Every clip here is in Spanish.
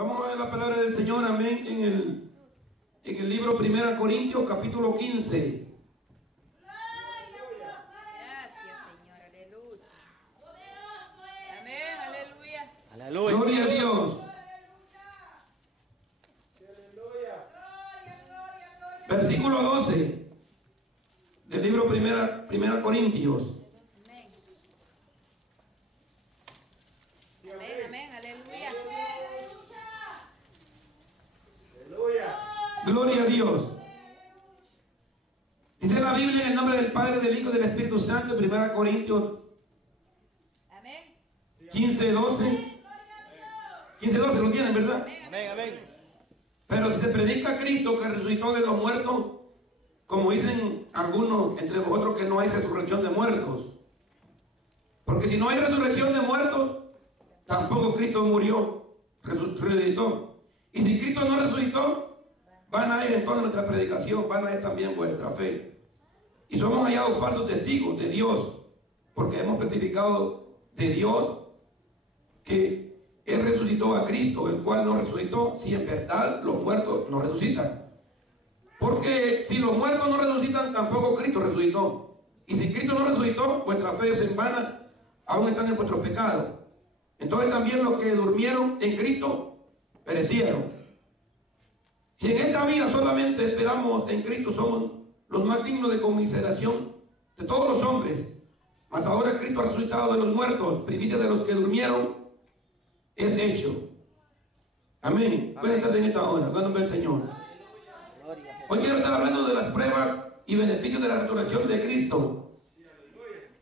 Vamos a ver la palabra del Señor, amén, en el libro 1 Corintios, capítulo 15. Gracias, Señor, aleluya. Amén, aleluya. Aleluya. Gloria a Dios. Versículo 12 del libro 1 Corintios. Amén. Amén, amén, aleluya. Gloria a Dios. Dice la Biblia en el nombre del Padre, del Hijo y del Espíritu Santo, 1 Corintios Amén. 15, 12. 15, 12, lo tienen, ¿verdad? Amén, amén. Pero si se predica a Cristo que resucitó de los muertos, como dicen algunos entre vosotros que no hay resurrección de muertos. Porque si no hay resurrección de muertos, tampoco Cristo murió, resucitó. Y si Cristo no resucitó, van a ir en toda nuestra predicación, van a ir también vuestra fe. Y somos hallados falsos testigos de Dios, porque hemos testificado de Dios que Él resucitó a Cristo, el cual no resucitó, si en verdad los muertos no resucitan. Porque si los muertos no resucitan, tampoco Cristo resucitó. Y si Cristo no resucitó, vuestra fe es en vana, aún están en vuestros pecados. Entonces también los que durmieron en Cristo perecieron. Si en esta vida solamente esperamos en Cristo, somos los más dignos de conmiseración de todos los hombres. Mas ahora Cristo ha resucitado de los muertos, primicia de los que durmieron, es hecho. Amén. Buenas tardes en esta hora. Gloria al Señor. Hoy quiero estar hablando de las pruebas y beneficios de la resurrección de Cristo.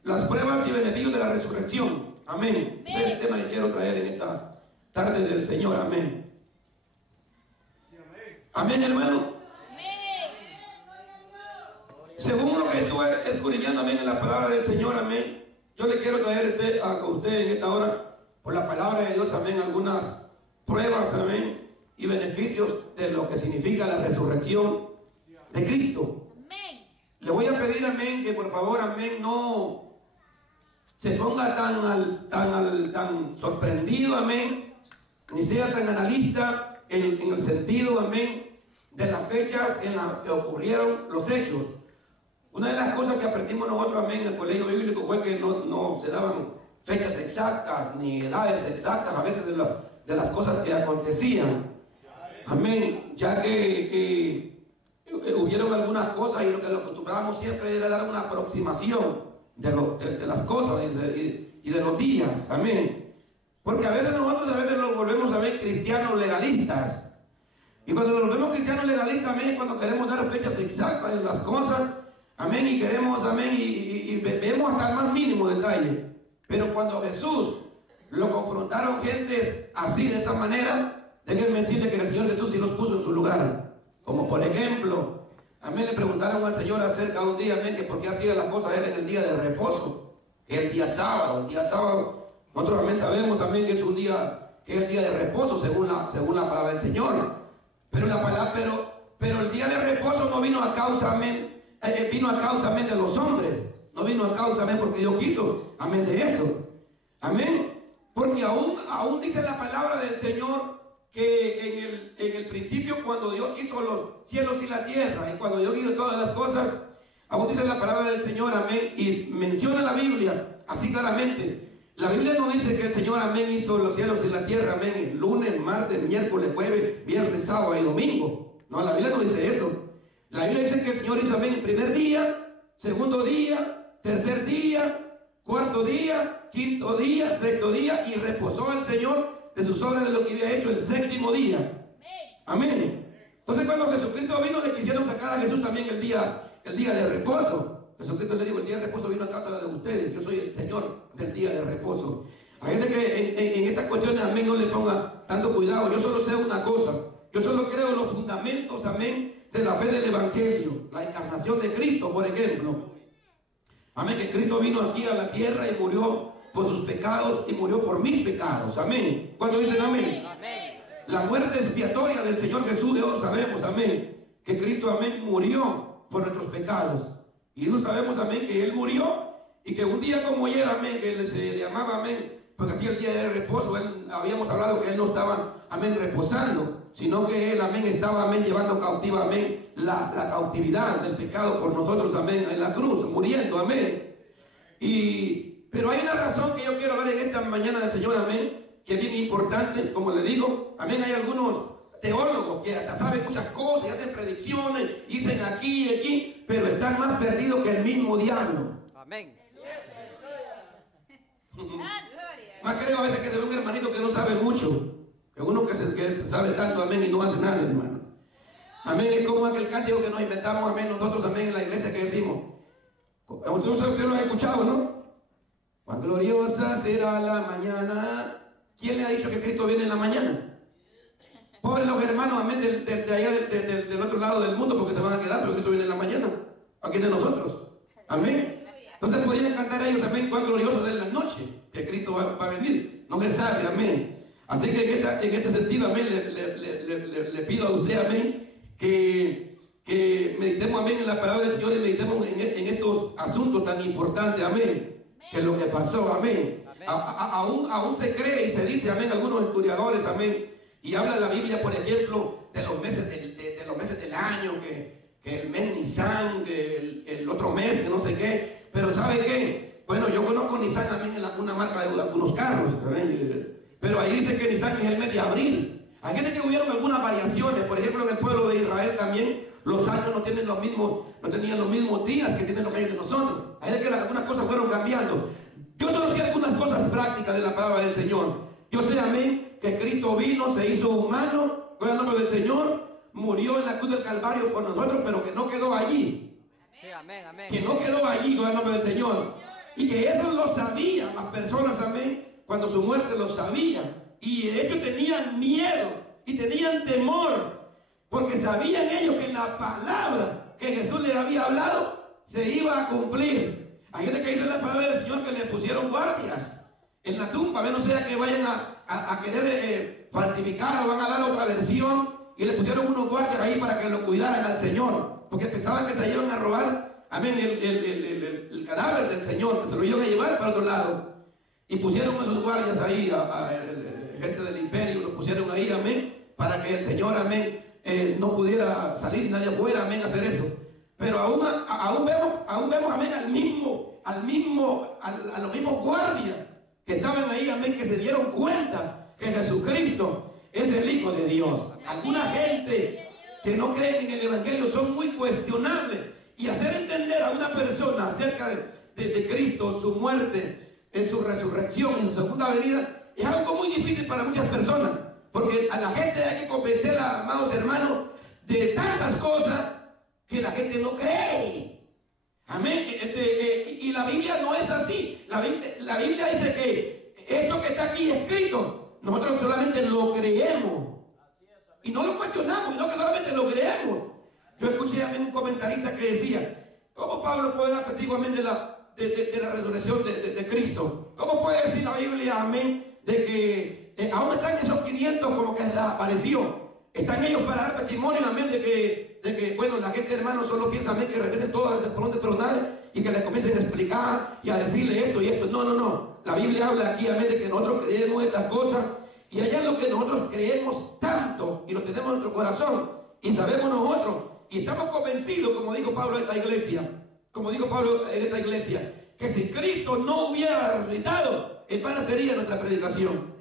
Las pruebas y beneficios de la resurrección. Amén. Ese es el tema que quiero traer en esta tarde del Señor. Amén. Amén, hermano. Según lo que estuve escudriñando, amén, en la palabra del Señor, amén, yo le quiero traer a usted en esta hora, por la palabra de Dios, amén, algunas pruebas, amén, y beneficios de lo que significa la resurrección de Cristo. Amén. Le voy a pedir, amén, que por favor, amén, no se ponga tan sorprendido, amén, ni sea tan analista en el sentido, amén, de las fechas en las que ocurrieron los hechos. Una de las cosas que aprendimos nosotros, amén, en el colegio bíblico fue que no se daban fechas exactas ni edades exactas a veces de las cosas que acontecían. Amén. Ya que hubieron algunas cosas y lo que lo acostumbrábamos siempre era dar una aproximación de las cosas y de los días. Amén. Porque a veces nosotros nos volvemos, amén, cristianos legalistas. Y cuando nos volvemos cristianos legalistas, amén, cuando queremos dar fechas exactas en las cosas, amén, y queremos, amén, y vemos hasta el más mínimo detalle. Pero cuando Jesús lo confrontaron gentes así, de esa manera, déjenme decirle que el Señor Jesús sí los puso en su lugar. Como por ejemplo, amén, le preguntaron al Señor acerca de un día, amén, que por qué hacía las cosas él en el día de reposo, que es el día sábado. El día sábado, nosotros, amén, sabemos, amén, que es un día, que es el día de reposo según la palabra del Señor. Pero el día de reposo no vino a causa, amén, vino a causa, amén, de los hombres. No vino a causa, amén, porque Dios quiso, amén, de eso. Amén. Porque aún dice la palabra del Señor que en el principio, cuando Dios hizo los cielos y la tierra, y cuando Dios hizo todas las cosas, aún dice la palabra del Señor, amén, y menciona la Biblia así claramente. La Biblia no dice que el Señor, amén, hizo los cielos y la tierra, amén, el lunes, martes, miércoles, jueves, viernes, sábado y domingo. No, la Biblia no dice eso. La Biblia dice que el Señor hizo, amén, el primer día, segundo día, tercer día, cuarto día, quinto día, sexto día, y reposó al Señor de sus obras de lo que había hecho el séptimo día. Amén. Entonces cuando Jesucristo vino, le quisieron sacar a Jesús también el día de reposo. Jesucristo le dijo: el día de reposo vino a causa de ustedes, yo soy el Señor del día de reposo. Hay gente que en estas cuestiones, amén, no le ponga tanto cuidado. Yo solo sé una cosa, yo solo creo en los fundamentos, amén, de la fe del Evangelio, la encarnación de Cristo, por ejemplo. Amén, que Cristo vino aquí a la tierra y murió por sus pecados y murió por mis pecados. Amén. ¿Cuántos dicen amén? Amén. La muerte expiatoria del Señor Jesús, de hoy sabemos, amén, que Cristo, amén, murió por nuestros pecados. Y no sabemos, amén, que Él murió y que un día como ayer, amén, que se le llamaba, amén, porque hacía el día de reposo, Él habíamos hablado que Él no estaba, amén, reposando, sino que Él, amén, estaba, amén, llevando cautiva, amén, la cautividad del pecado por nosotros, amén, en la cruz, muriendo, amén. Pero hay una razón que yo quiero hablar en esta mañana del Señor, amén, que es bien importante, como le digo, amén. Hay algunos teólogos que hasta saben muchas cosas y hacen predicciones, dicen aquí y aquí, pero están más perdidos que el mismo diablo. Amén. Más creo a veces que se ve un hermanito que no sabe mucho, que uno que sabe tanto, amén, y no hace nada, hermano. Amén, es como aquel cántico que nos inventamos, amén, nosotros, amén, en la iglesia que decimos. Usted lo ha escuchado, ¿no? Cuán gloriosa será la mañana. ¿Quién le ha dicho que Cristo viene en la mañana? Pobres los hermanos, amén, de allá del otro lado del mundo, porque se van a quedar, pero Cristo viene en la mañana, aquí de nosotros. Amén. Entonces podían cantar a ellos, amén, cuán glorioso es la noche, que Cristo va a venir. No se sabe, amén. Así que en este sentido, amén, le pido a usted, amén, que meditemos, amén, en la palabra del Señor y meditemos en estos asuntos tan importantes, amén, que es lo que pasó, amén. Aún se cree y se dice, amén, algunos historiadores, amén, y habla la Biblia, por ejemplo, de los meses del año, que el mes Nisan, que el otro mes, que no sé qué. Pero ¿sabe qué? Bueno, yo conozco Nissan también, una marca de algunos carros, ¿saben? Pero ahí dice que Nissan es el mes de abril. Hay gente que hubieron algunas variaciones, por ejemplo en el pueblo de Israel también los años no tenían los mismos días que tienen los años de nosotros. Hay que algunas cosas fueron cambiando. Yo solo sé algunas cosas prácticas de la palabra del Señor. Yo sé, amén, que Cristo vino, se hizo humano, gloria al nombre del Señor, murió en la cruz del Calvario por nosotros, pero que no quedó allí. Sí, amén, amén. Que no quedó allí, gloria al nombre del Señor. Y que eso lo sabían las personas, amén, cuando su muerte lo sabían. Y de hecho tenían miedo y tenían temor, porque sabían ellos que la palabra que Jesús les había hablado se iba a cumplir. Hay gente que dice la palabra del Señor que le pusieron guardias en la tumba, no sea que vayan a querer falsificar o van a dar otra versión, y le pusieron unos guardias ahí para que lo cuidaran al Señor, porque pensaban que se iban a robar, amén, el cadáver del Señor, que se lo iban a llevar para otro lado. Y pusieron esos guardias ahí, gente del imperio, los pusieron ahí, amén, para que el Señor, amén, no pudiera salir nadie afuera, amén, a hacer eso. Pero aún vemos, amén, a los mismos guardias que estaban ahí, amén, que se dieron cuenta que Jesucristo es el Hijo de Dios. Alguna gente que no creen en el Evangelio son muy cuestionables, y hacer entender a una persona acerca de Cristo, su muerte, su resurrección y su segunda venida, es algo muy difícil para muchas personas, porque a la gente hay que convencerla, amados hermanos, de tantas cosas que la gente no cree. Amén. Y la Biblia no es así. La Biblia dice que esto que está aquí escrito, nosotros solamente lo creemos y no lo cuestionamos, sino que solamente lo creemos. Yo escuché a un comentarista que decía: ¿cómo Pablo puede dar testigo, amén, de la resurrección de Cristo? ¿Cómo puede decir la Biblia, amén, de que aún están esos 500 como que desapareció? Están ellos para dar testimonio, amén, de que bueno, la gente, hermano, solo piensa, amén, que regresen todas las pronto personales y que les comiencen a explicar y a decirle esto y esto. No. La Biblia habla aquí, amén, de que nosotros creemos estas cosas, y allá es lo que nosotros creemos tanto y lo tenemos en nuestro corazón y sabemos nosotros y estamos convencidos, como dijo Pablo en esta iglesia, que si Cristo no hubiera resucitado, en vano sería nuestra predicación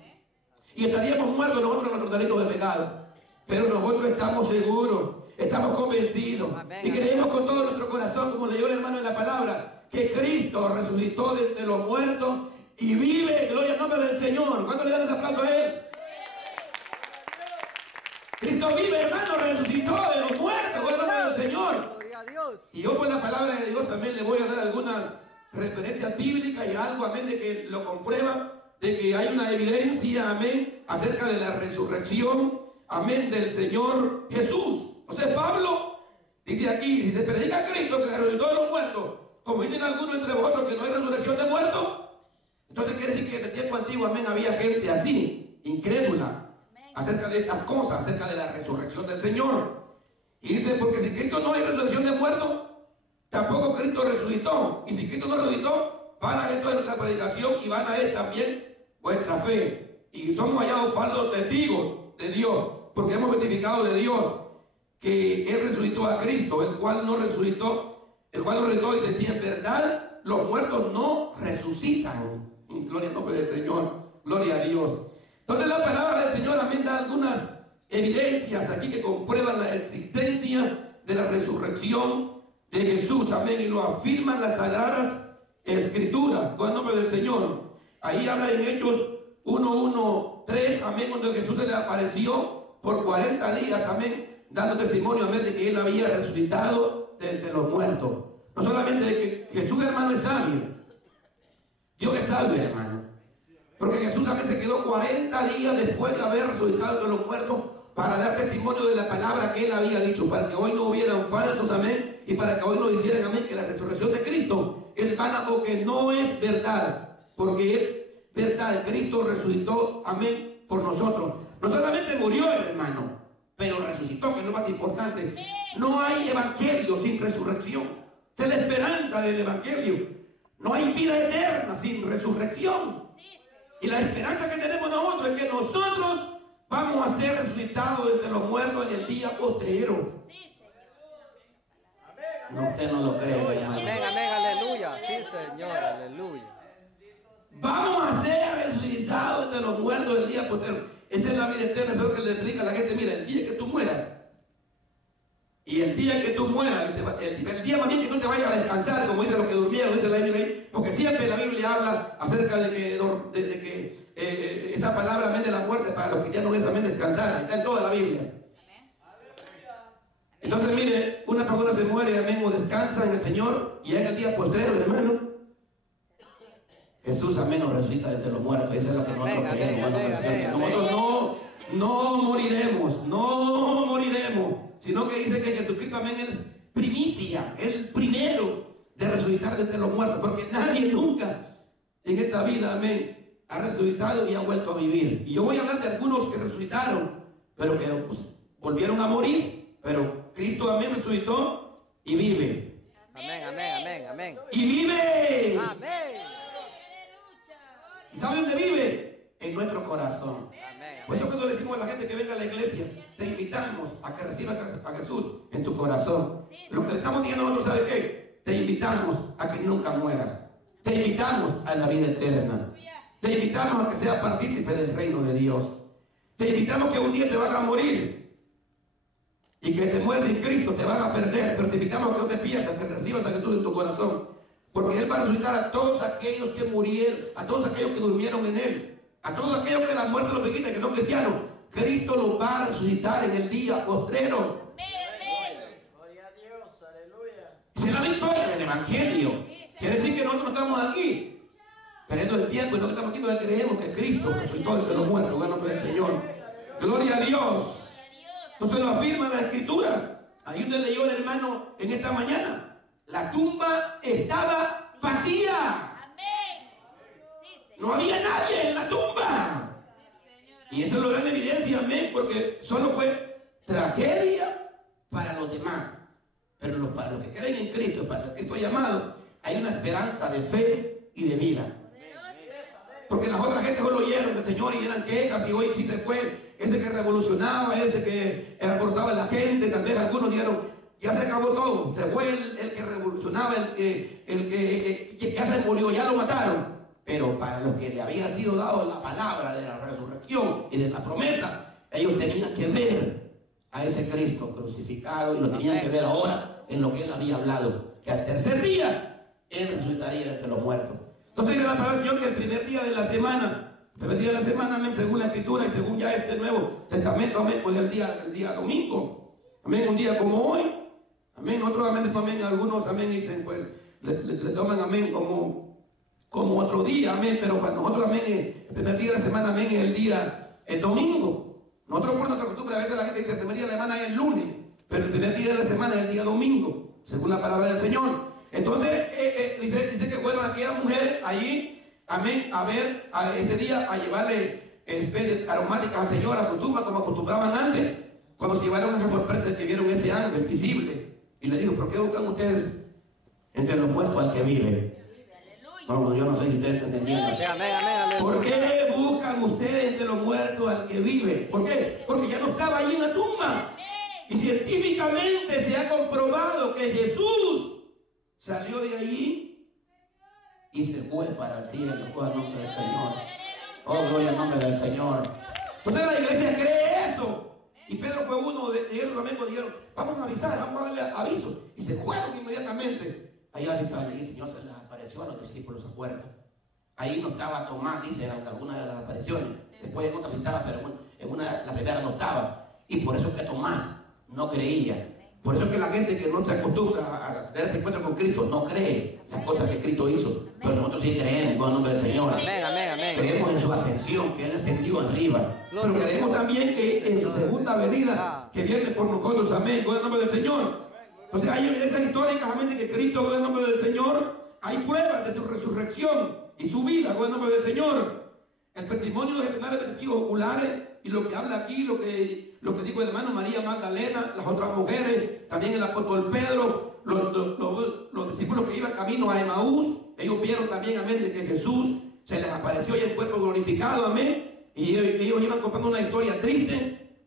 y estaríamos muertos nosotros en nuestros delitos de pecado. Pero nosotros estamos seguros, estamos convencidos, amén, y creemos con todo nuestro corazón, como leyó el hermano en la palabra, que Cristo resucitó de los muertos y vive. Gloria al nombre del Señor. ¿Cuánto le dan ese aplauso a Él? Cristo vive, hermano, resucitó de los muertos. Gloria al nombre del Señor. Gloria a Dios. Y yo, por la palabra de Dios, también le voy a dar algunas referencias bíblicas y algo, amén, de que lo comprueba, de que hay una evidencia, amén, acerca de la resurrección, amén, del Señor Jesús. O sea, Pablo dice aquí: si se predica a Cristo que resucitó de los muertos, como dicen algunos entre vosotros que no hay resurrección de muertos, entonces quiere decir que en el tiempo antiguo, amén, había gente así, incrédula, acerca de estas cosas, acerca de la resurrección del Señor. Y dice: porque si Cristo no hay resurrección de muertos, tampoco Cristo resucitó. Y si Cristo no resucitó, van a esto de nuestra predicación y van a él también vuestra fe. y somos hallados falsos testigos de Dios, porque hemos testificado de Dios que Él resucitó a Cristo, el cual no resucitó, dice, si en verdad los muertos no resucitan. Gloria al nombre del Señor, gloria a Dios. Entonces la palabra del Señor, amén, da algunas evidencias aquí que comprueban la existencia de la resurrección de Jesús, amén, y lo afirman las sagradas escrituras. Gloria al nombre del Señor. Ahí habla en Hechos 1:1-3, amén, cuando Jesús se le apareció por 40 días, amén, dando testimonio, amén, de que Él había resucitado de los muertos. No solamente de que Jesús, hermano, es sabio. Dios es sabio, hermano. Porque Jesús, amén, se quedó 40 días después de haber resucitado de los muertos para dar testimonio de la palabra que Él había dicho, para que hoy no hubieran falsos, amén, y para que hoy no hicieran, amén, que la resurrección de Cristo es vana o que no es verdad, porque es verdad, Cristo resucitó, amén, por nosotros. No solamente murió el hermano, pero resucitó, que es lo más importante. No hay evangelio sin resurrección. Esa es la esperanza del evangelio. No hay vida eterna sin resurrección. Y la esperanza que tenemos nosotros es que nosotros vamos a ser resucitados entre los muertos en el día postrero. No, usted no lo cree, hermano. Amén, amén, aleluya. Sí, Señor, aleluya. Vamos a ser resucitados entre los muertos del día postrero. Esa es la vida eterna, eso es lo que le explica a la gente. Mira, el día que tú mueras, y el día que tú mueras, el día más bien que tú te vayas a descansar, como dice los que durmieron, dice la Biblia ahí, porque siempre la Biblia habla acerca de que esa palabra, amén, de la muerte, para los cristianos es amén, descansar, está en toda la Biblia. Entonces, mire, una persona se muere, amén, o descansa en el Señor, y en el día postrero, hermano, Jesús, amén, nos resucita desde los muertos. Eso es lo que nosotros creemos, hermano. Nosotros no moriremos, sino que dice que Jesucristo, amén, es primicia, el primero de resucitar desde los muertos, porque nadie nunca en esta vida, amén, ha resucitado y ha vuelto a vivir. Y yo voy a hablar de algunos que resucitaron, pero que pues, volvieron a morir, pero Cristo, amén, resucitó y vive. Amén, amén, amén, amén. Y vive. Amén. ¿Y sabe dónde vive? En nuestro corazón. Amén. Por eso cuando le decimos a la gente que venga a la iglesia, te invitamos a que recibas a Jesús en tu corazón. Lo que le estamos diciendo nosotros, ¿sabe qué? Te invitamos a que nunca mueras. Te invitamos a la vida eterna. Te invitamos a que seas partícipe del reino de Dios. Te invitamos que un día te vas a morir y que te mueres sin Cristo, te vas a perder, pero te invitamos a que no te pierdas, que recibas a Jesús en tu corazón. Porque Él va a resucitar a todos aquellos que murieron, a todos aquellos que durmieron en Él, a todos aquellos que la muerte los visita, que no cristianos. Cristo los va a resucitar en el día postrero. Gloria a Dios, aleluya. Esa es la victoria del Evangelio. Quiere decir que nosotros no estamos aquí perdiendo el tiempo, y no que estamos aquí porque creemos que Cristo resucitó entre los muertos. Bueno, pues el Señor. Gloria a Dios. Entonces lo afirma la Escritura. Ahí usted leyó el hermano en esta mañana. La tumba estaba vacía. No había nadie en la tumba. Y eso lo da en evidencia, amén, porque solo fue tragedia para los demás. Pero para los que creen en Cristo, para los que Cristo ha llamado, hay una esperanza de fe y de vida. Porque las otras gentes solo oyeron del Señor y eran quejas, y hoy sí se fue ese que revolucionaba, ese que aportaba a la gente. Tal vez algunos dijeron, ya se acabó todo, se fue el que revolucionaba, el que ya se murió, ya lo mataron. Pero para los que le había sido dado la palabra de la resurrección y de la promesa, ellos tenían que ver a ese Cristo crucificado, y lo tenían que ver ahora en lo que Él había hablado, que al tercer día Él resucitaría entre los muertos. Entonces dice la palabra del Señor que el primer día de la semana, amén, según la Escritura y según ya este Nuevo Testamento, amén, pues el día domingo, amén, un día como hoy, amén. Otros, amén, amén, algunos, amén, dicen, pues, le toman, amén, como otro día, amén, pero para nosotros, amén, el primer día de la semana, amén, es el domingo. Nosotros, por nuestra costumbre, a veces la gente dice, el primer día de la semana es el lunes, pero el primer día de la semana es el día domingo, según la palabra del Señor. Entonces, dice que fueron aquellas mujeres allí, amén, a ver, ese día, a llevarle especies aromáticas al Señor a su tumba, como acostumbraban antes, cuando se llevaron esa sorpresa que vieron ese ángel visible. Y le dijo, ¿por qué buscan ustedes entre los muertos al que vive? No, yo no sé si ustedes están entendiendo. Sí, amén, amén, ¿Por aleluya. qué buscan ustedes entre los muertos al que vive? ¿Por qué? Porque ya no estaba allí en la tumba. Y científicamente se ha comprobado que Jesús salió de allí y se fue para el cielo. Gloria al nombre del Señor. Oh, gloria al nombre del Señor. Entonces la iglesia cree eso. Y Pedro fue uno de ellos también cuando dijeron, vamos a avisar, vamos a darle aviso. Y se fueron inmediatamente. Ahí avisaron y el Señor se les apareció a los discípulos a puerta. Ahí no estaba Tomás, dice en alguna de las apariciones. Después en otras estaba, pero en una, la primera no estaba. Y por eso que Tomás no creía. Por eso que la gente que no se acostumbra a tener ese encuentro con Cristo no cree las cosas que Cristo hizo. Pero nosotros sí creemos con el nombre del Señor. Amén, amén, amén. Creemos en su ascensión, que Él ascendió arriba. Pero creemos también que en su segunda venida, que viene por nosotros, amén, con el nombre del Señor. Entonces hay evidencias históricas, amén, de que Cristo, con el nombre del Señor, hay pruebas de su resurrección y su vida, con el nombre del Señor. El testimonio de los generales testigos oculares y lo que habla aquí, lo que dijo el hermano María Magdalena, las otras mujeres, también el apóstol Pedro, los discípulos que iban camino a Emaús, ellos vieron también, amén, de que Jesús se les apareció ya en cuerpo glorificado, amén, y ellos iban contando una historia triste,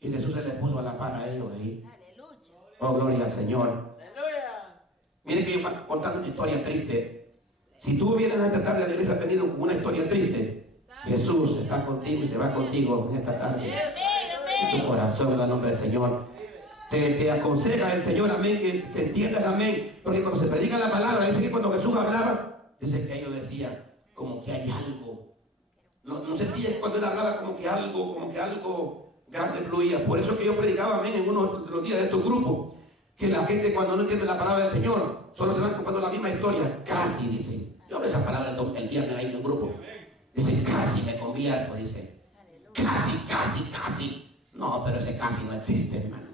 y Jesús se les puso a la par a ellos ahí. Oh, gloria al Señor. Miren que yo contando una historia triste. Si tú vienes a esta tarde a la iglesia, has venido con una historia triste, Jesús está contigo y se va contigo en esta tarde. En tu corazón, en el nombre del Señor. Te aconseja el Señor, amén, que entiendas, amén. Porque cuando se predica la palabra, dice que cuando Jesús hablaba, dice que ellos decían, como que hay algo. No sentía cuando Él hablaba como que algo grande fluía. Por eso que yo predicaba, amén, en uno de los días de estos grupos, que la gente cuando no entiende la palabra del Señor, solo se van contando la misma historia. Casi, dice. Yo hablé esa palabra el viernes ahí en un grupo. Dice, casi me convierto, dice. Casi. No, pero ese casi no existe, hermano.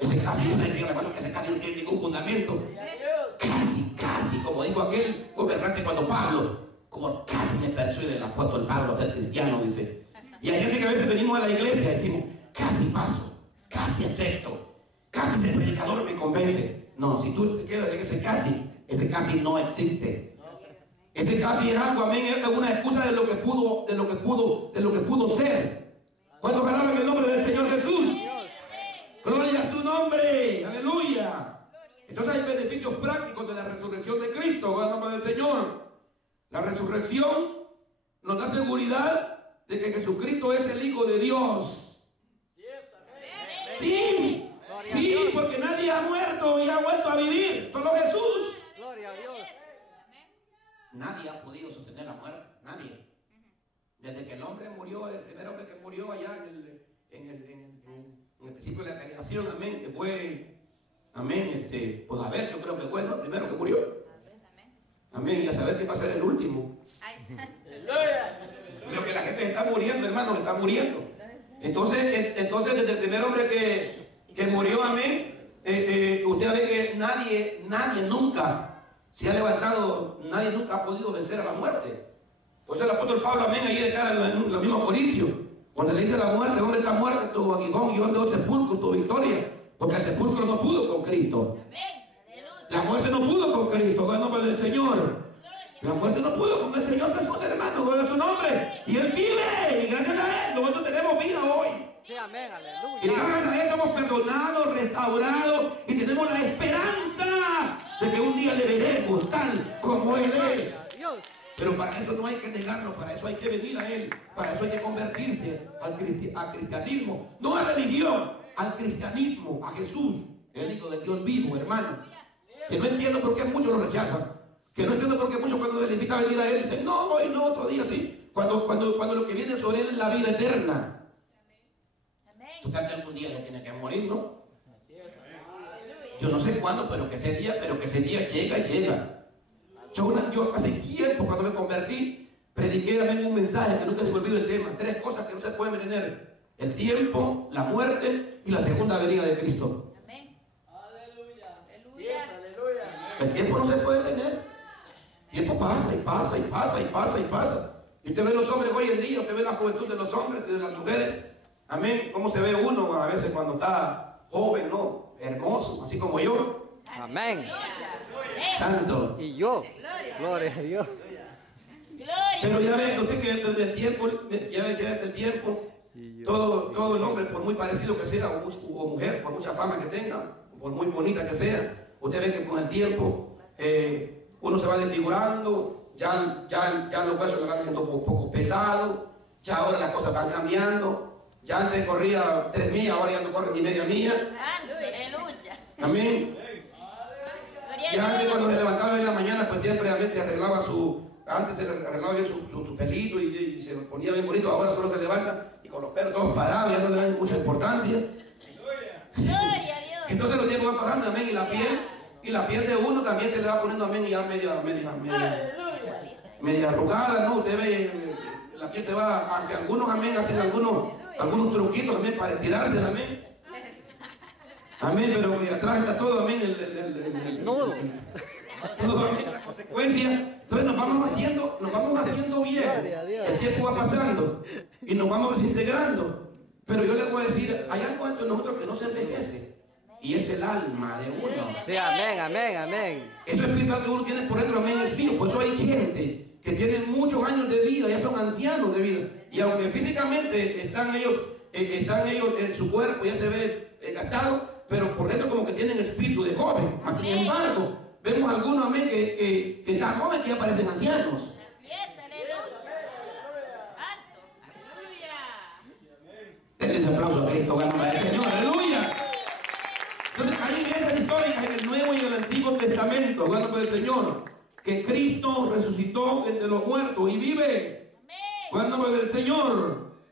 Ese casi, yo le digo, hermano, que ese casi no tiene ningún fundamento. Casi, como dijo aquel gobernante cuando Pablo, como casi me persuade el apóstol Pablo a ser cristiano, dice. Y hay gente que a veces venimos a la iglesia y decimos, casi paso, casi acepto, casi ese predicador me convence. No, si tú te quedas en ese casi no existe. Ese casi es algo, amén, es una excusa de lo que pudo ser. ¿Cuántos alaban el nombre del Señor Jesús? Gloria a su nombre, aleluya. Entonces hay beneficios prácticos de la resurrección de Cristo, en el nombre del Señor. La resurrección nos da seguridad de que Jesucristo es el Hijo de Dios. Sí, porque nadie ha muerto y ha vuelto a vivir, solo Jesús. Gloria a Dios. Nadie ha podido sostener la muerte, nadie. Desde que el hombre murió, el primer hombre que murió allá en el principio de la creación, amén, que fue, amén, pues a ver, yo creo que fue el primero que murió. Amén, y a saber qué va a ser el último. Pero que la gente está muriendo, hermano, está muriendo. Entonces desde el primer hombre que murió, amén, usted ve que nadie nunca se ha levantado, nadie nunca ha podido vencer a la muerte. Por eso el apóstol Pablo, amén, ahí declara en los mismos Corintios, cuando le dice a la muerte, ¿dónde está muerte tu aguijón y dónde está el sepulcro, tu victoria? Porque el sepulcro no pudo con Cristo. La muerte no pudo con Cristo, con el nombre del Señor. La muerte no pudo con el Señor Jesús, hermano, con su nombre. Y Él vive, y gracias a Él nosotros tenemos vida hoy. Sí, amén, aleluya. Y gracias a Él somos perdonados, restaurados y tenemos la esperanza de que un día le veremos tal como Él es. Pero para eso no hay que negarlo, para eso hay que venir a Él, para eso hay que convertirse al cristianismo, no a religión, al cristianismo, a Jesús, el Hijo de Dios vivo, hermano. Que no entiendo por qué muchos lo rechazan, que no entiendo por qué muchos cuando les invita a venir a Él dicen, no, hoy no, otro día sí, cuando lo que viene sobre Él es la vida eterna. Total que algún día ya tiene que morir, ¿no? Yo no sé cuándo, pero que ese día llega. Yo hace tiempo, cuando me convertí, prediqué también un mensaje que nunca se me olvidó el tema. 3 cosas que no se pueden detener: el tiempo, la muerte y la segunda venida de Cristo. Amén. Aleluya. Aleluya. El tiempo no se puede detener. El tiempo pasa y pasa y pasa y pasa y pasa. Y usted ve los hombres hoy en día, usted ve la juventud de los hombres y de las mujeres. Amén. Cómo se ve uno a veces cuando está joven, ¿no? Hermoso, así como yo. Amén. Tanto. Y yo. Gloria a Dios. Pero ya ven usted que desde el tiempo, ya ven que desde el tiempo, todo el hombre, por muy parecido que sea, o mujer, por mucha fama que tenga, por muy bonita que sea, usted ve que con el tiempo uno se va desfigurando, ya los huesos le van haciendo un poco pesados, ya ahora las cosas van cambiando, ya antes corría 3 millas, ahora ya no corre ni media milla. Amén. Ya antes cuando se levantaba en la mañana, pues siempre a veces se arreglaba antes se arreglaba bien su pelito y se ponía bien bonito, ahora solo se levanta y con los pelos todos parados, ya no le dan mucha importancia. Entonces los tiempos van pasando, amén, y la piel de uno también se le va poniendo, amén, ya media arrugada, ¿no? Usted ve, la piel se va, aunque algunos, amén, hacen algunos truquitos, amén, para estirarse, amén. Amén, pero atrás está todo, amén, el Nudo. todo, amén, la consecuencia. Entonces nos vamos haciendo bien. El tiempo va pasando y nos vamos desintegrando. Pero yo les voy a decir, hay algo entre nosotros que no se envejece. Y es el alma de uno. Sí, amén, amén, amén. Eso espiritual que uno tiene por dentro, amén, es vivo. Por eso hay gente que tiene muchos años de vida, ya son ancianos de vida. Y aunque físicamente están ellos en su cuerpo, ya se ve gastado, pero por dentro como que tienen espíritu de joven. Mas, sin embargo, vemos algunos, amén, que están jóvenes que ya parecen ancianos. Denle ese aplauso a Cristo, gana del Señor, aleluya. Entonces hay iglesias históricas en el Nuevo y en el Antiguo Testamento, gana del Señor, que Cristo resucitó entre los muertos y vive. Gana del Señor.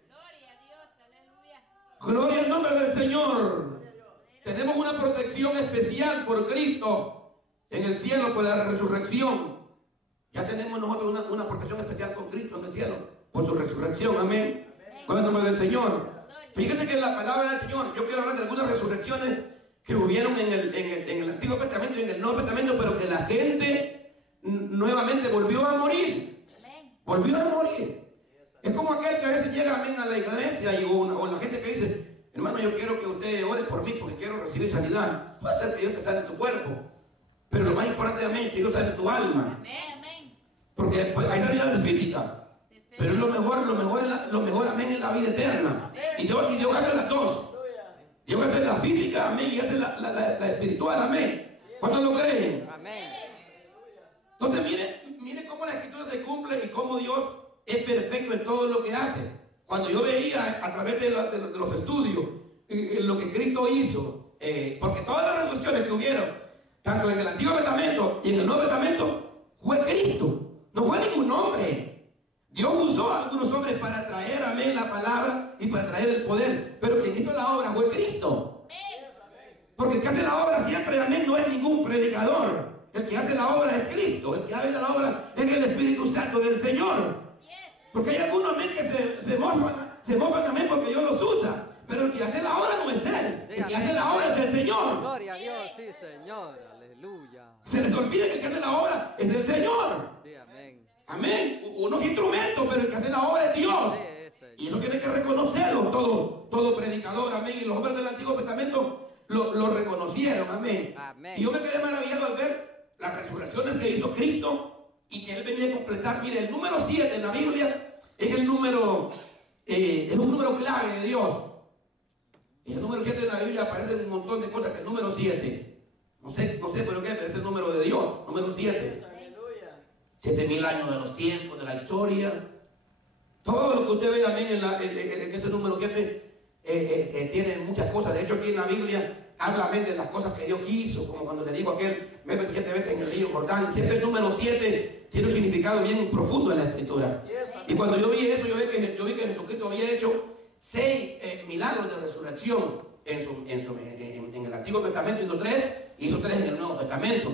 Gloria al nombre del Señor. Tenemos una protección especial por Cristo en el cielo por la resurrección. Ya tenemos nosotros una protección especial con Cristo en el cielo por su resurrección. Amén. Con el nombre del Señor. Fíjese que en la palabra del Señor, yo quiero hablar de algunas resurrecciones que hubieron en el Antiguo Testamento y en el Nuevo Testamento, pero que la gente nuevamente volvió a morir. Volvió a morir. Es como aquel que a veces llega, amén, a la iglesia o la gente que dice: hermano, yo quiero que usted ore por mí porque quiero recibir sanidad. Puede ser que Dios te sane tu cuerpo, pero lo más importante, amén, es que Dios sane tu alma. Porque pues, hay sanidades físicas, pero lo mejor, amén, es la vida eterna. Y Dios hace las dos. Dios hace la física, amén, y hace la espiritual, amén. ¿Cuántos lo creen? Amén. Entonces mire cómo la escritura se cumple y cómo Dios es perfecto en todo lo que hace. Cuando yo veía a través de los estudios lo que Cristo hizo, porque todas las revoluciones que hubieron, tanto en el Antiguo Testamento y en el Nuevo Testamento, fue Cristo, no fue ningún hombre. Dios usó a algunos hombres para traer, amén, la palabra y para traer el poder, pero quien hizo la obra fue Cristo. Porque el que hace la obra siempre, amén, no es ningún predicador. El que hace la obra es Cristo. El que hace la obra es el Espíritu Santo del Señor. Porque hay algunos, amén, que se mofan, amén, porque Dios los usa. Pero el que hace la obra no es Él. El que hace la obra es el Señor. Gloria a Dios, sí, Señor. Aleluya. Se les olvida que el que hace la obra es el Señor. Sí, amén. Amén. Unos instrumentos, pero el que hace la obra es Dios. Y eso tiene que reconocerlo todo predicador, amén. Y los hombres del Antiguo Testamento lo reconocieron, amén. Amén. Y yo me quedé maravillado al ver las resurrecciones que hizo Cristo y que Él venía a completar. Mire, el número 7 en la Biblia es un número clave de Dios. Y el número 7 en la Biblia aparece un montón de cosas, que el número 7. No sé por qué, pero es el número de Dios, número 7. 7000 años de los tiempos, de la historia. Todo lo que usted ve, amén, en ese número 7 tiene muchas cosas. De hecho, aquí en la Biblia habla, amén, de las cosas que Dios hizo, como cuando le digo a aquel: me metí 7 veces en el río Jordán. Siempre el número 7 tiene un significado bien profundo en la Escritura. Y cuando yo vi eso, yo vi que Jesucristo había hecho 6 milagros de resurrección en el Antiguo Testamento. Hizo 3 en el Nuevo Testamento.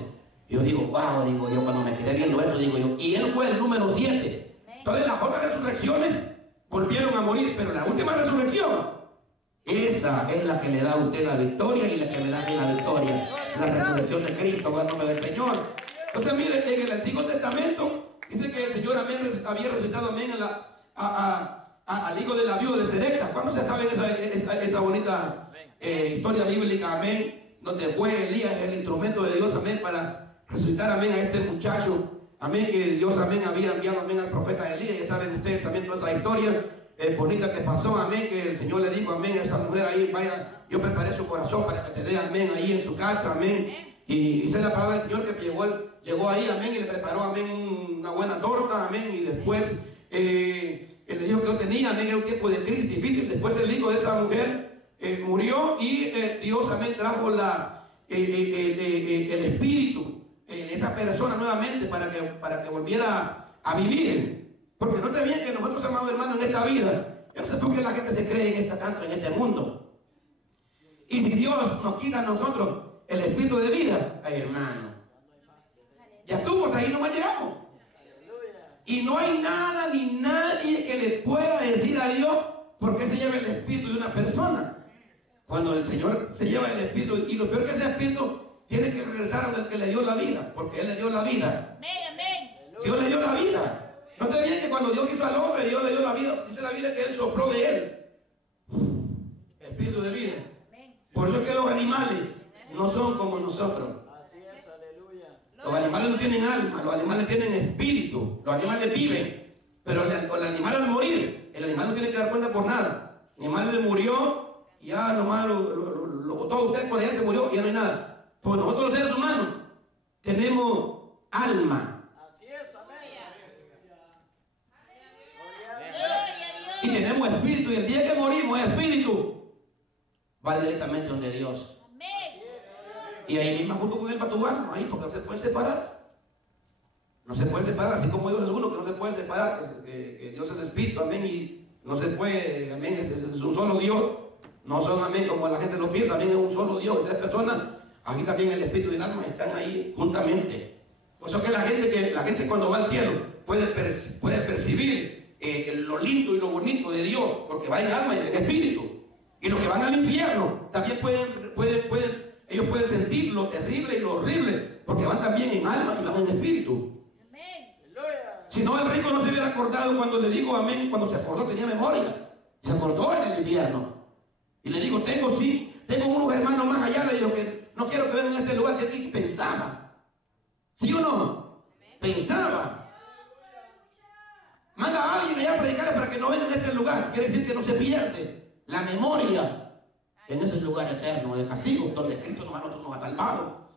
Y yo digo: wow, digo yo, cuando me quedé viendo esto, digo yo, y Él fue el número 7. Entonces las otras resurrecciones volvieron a morir, pero la última resurrección, esa es la que le da a usted la victoria y la que me da a mí la victoria. La resurrección de Cristo, con el nombre del Señor. Entonces mire, en el Antiguo Testamento dice que el Señor, amén, había resucitado, amén, al hijo de la viuda de Sedecta. ¿Cuándo se sabe esa bonita historia bíblica, amén, donde fue Elías el instrumento de Dios, amén, para resucitar, amén, a este muchacho, amén, que Dios, amén, había enviado, amén, al profeta Elías. Ya saben ustedes, amén, toda esa historia bonita que pasó, amén, que el Señor le dijo, amén, a esa mujer ahí, vaya, yo preparé su corazón para que te dé, amén, ahí en su casa, amén. Y dice la palabra del Señor que llegó ahí, amén, y le preparó, amén, una buena torta, amén, y después él le dijo que no tenía, amén, era un tiempo de crisis difícil. Después el hijo de esa mujer murió y Dios, amén, trajo el espíritu de esa persona nuevamente para que volviera a vivir. Porque no te bien que nosotros, amados hermanos, en esta vida, yo no sé por qué la gente se cree tanto en este mundo. Y si Dios nos quita a nosotros el espíritu de vida, ay, hermano, ya estuvo, hasta ahí nomás llegamos. Y no hay nada ni nadie que le pueda decir a Dios por qué se lleva el espíritu de una persona. Cuando el Señor se lleva el espíritu, y lo peor que ese espíritu tiene que regresar al que le dio la vida, porque Él le dio la vida. Dios le dio la vida. No te viene que cuando Dios hizo al hombre, Dios le dio la vida. Dice la Biblia que Él sopló de Él espíritu de vida. Por eso es que los animales no son como nosotros. Así es, aleluya. Los animales no tienen alma, los animales tienen espíritu. Los animales viven, pero el animal al morir, el animal no tiene que dar cuenta por nada. El animal le murió y ya nomás lo botó usted por allá, se murió y ya no hay nada. Pues nosotros los seres humanos tenemos alma. Así es, amén. Y tenemos espíritu, y el día que morimos, espíritu va directamente donde Dios. Y ahí mismo junto con él va tu alma, ahí, porque no se pueden separar. No se pueden separar, así como Dios es uno, que no se pueden separar, que Dios es espíritu, amén, y no se puede, amén, es un solo Dios. No son, amén, como la gente lo piensa, también es un solo Dios, tres personas. Aquí también el espíritu y el alma están ahí juntamente. Por eso que la gente cuando va al cielo puede percibir lo lindo y lo bonito de Dios, porque va en alma y en espíritu. Y los que van al infierno también ellos pueden sentir lo terrible y lo horrible, porque van también en alma y van en espíritu. Si no, el rico no se hubiera acordado cuando le digo amén, cuando se acordó tenía memoria. Se acordó en el infierno. Y le digo, tengo unos hermanos más allá, le digo que no quiero que vengan a este lugar, que pensaba. ¿Sí o no? Pensaba. Manda a alguien allá a predicarle para que no vengan a este lugar. Quiere decir que no se pierde la memoria en ese lugar eterno de castigo, donde Cristo nos ha salvado.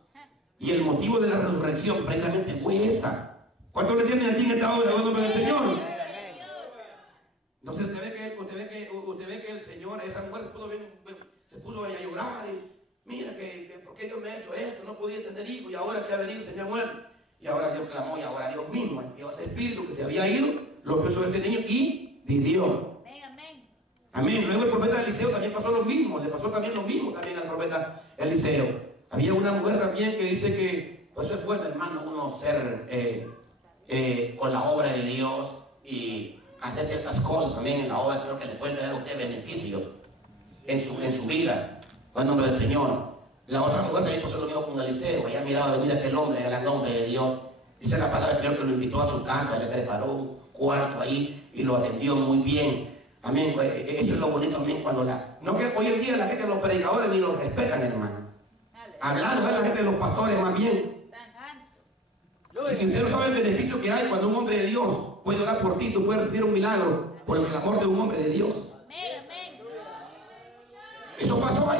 Y el motivo de la resurrección precisamente fue esa. ¿Cuántos le tienen aquí en esta hora? Bueno, para el Señor. Entonces usted ve que el Señor, esa mujer se puso a llorar y mira que ¿por qué Dios me ha hecho esto? No podía tener hijos y ahora que ha venido se me ha muerto. Y ahora Dios clamó y ahora Dios mismo envió ese espíritu que se había ido, lo puso a este niño y vivió. Amén. Luego el profeta Eliseo también pasó lo mismo, le pasó también lo mismo también al profeta Eliseo. Había una mujer también que dice que, pues eso es bueno, hermano, uno ser con la obra de Dios y hacer ciertas cosas también en la obra del Señor que le pueden tener a usted beneficio en su vida. Con el nombre del Señor. La otra mujer también pasó lo mismo con Eliseo. Ella miraba venir a aquel hombre, el nombre de Dios. Dice la palabra del Señor que lo invitó a su casa, le preparó un cuarto ahí y lo atendió muy bien. Amén. Eso es lo bonito también cuando no que hoy en día la gente de los predicadores ni los respetan, hermano. Hablando de la gente de los pastores más bien. Y usted no sabe el beneficio que hay cuando un hombre de Dios puede orar por ti, tú puedes recibir un milagro por el clamor de un hombre de Dios. Eso pasó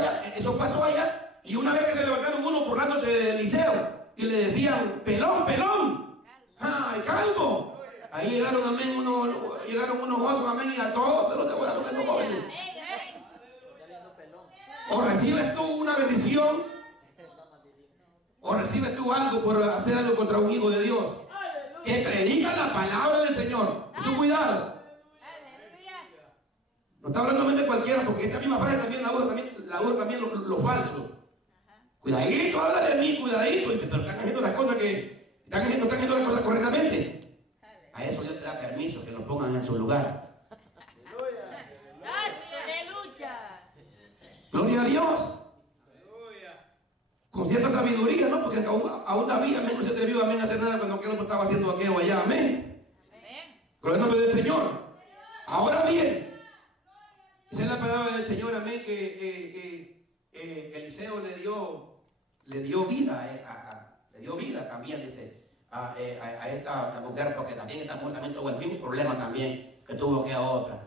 allá. Y una vez que se levantaron uno burlándose de Eliseo y le decían, pelón, pelón, ¡ay, calvo! Ahí llegaron, amén, unos osos, amén, y a todos se los devoraron esos jóvenes. O recibes tú una bendición, o recibes tú algo por hacer algo contra un hijo de Dios que predica la palabra del Señor. Mucho cuidado. No está hablando de cualquiera, porque esta misma frase también la usa también lo falso. Cuidadito, habla de mí, cuidadito. Dice, pero están haciendo las cosas están haciendo las cosas correctamente. A eso Dios te da permiso, que lo pongan en su lugar. Gloria a Dios. Con cierta sabiduría, ¿no? Porque aún David, amén, no se atrevió, amén, a hacer nada cuando aquel estaba haciendo aquello allá, amén. Gloria al nombre del Señor. Ahora bien, esa es la palabra del Señor, amén, que Eliseo le dio le dio vida le dio vida también, dice, a esta mujer, porque también esta mujer también tuvo el mismo problema también que tuvo aquella otra.